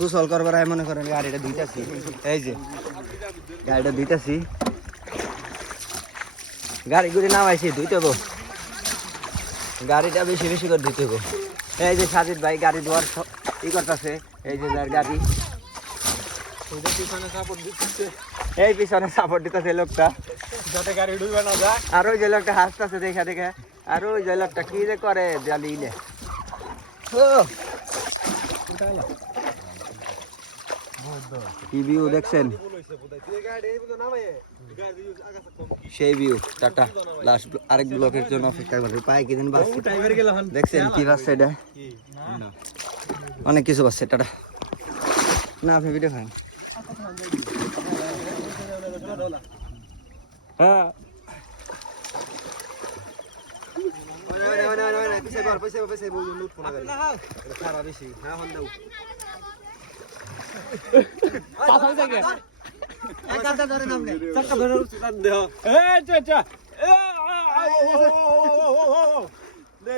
গোসল করবার মনে করেন, গাড়িটা ধুইতাছি। এই যে, গাড়িটা ধুইতাছি। গাড়ি গুড়ি নামাইছি, ধুইতে হব গাড়িটা বেশি বেশি করে ধুইতে হব এই যে সাজিদ ভাই গাড়ি ধোয়ার ই করতেছে, এই যে যার গাড়ি। এই পিছনে সাপোর্ট দিতেছে লোকটা। যাতে গাড়ি ডুবে না যায় আর ওই যে লোকটা হাসতেছে দেখে দেখে। আর ওই যে লোকটা কি যে করে জালিলে ও। কি ভিউ দেখছেন? সেই ভিউ, টাটা। লাস্ট আরেক ব্লকের জন্য অপেক্ষা করবে। পায়ে কি দিন বাসছে টাইমের দেখছেন কি বাসছে এটা? অনেক কিছু বাসছে টাটা। না, আপনি ভিডিও খান। হ্যাঁ। পাছাল থেকে। চাকা ধরে উঠছি তার দেহ এ চা চা। এ দে।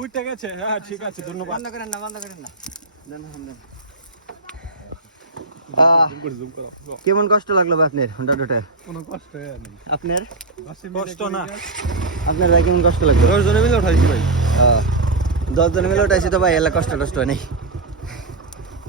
উঠে গেছে। হ্যাঁ ঠিক আছে ধন্যবাদ। বন্ধ করেন না বন্ধ করেন না। দেন, দেন, দেন। আহ, জুম করো কেমন কষ্ট লাগল ভাই আপনার হোন্ডা ডোটে কোনো কষ্ট আপনার? কষ্ট না। আপনার ভাই কেমন কষ্ট লাগল? দশ জনে মিলে উঠাইছি ভাই। দশ জন মিলে উঠাইছি তো ভাই এলা কষ্ট টষ্ট নেই।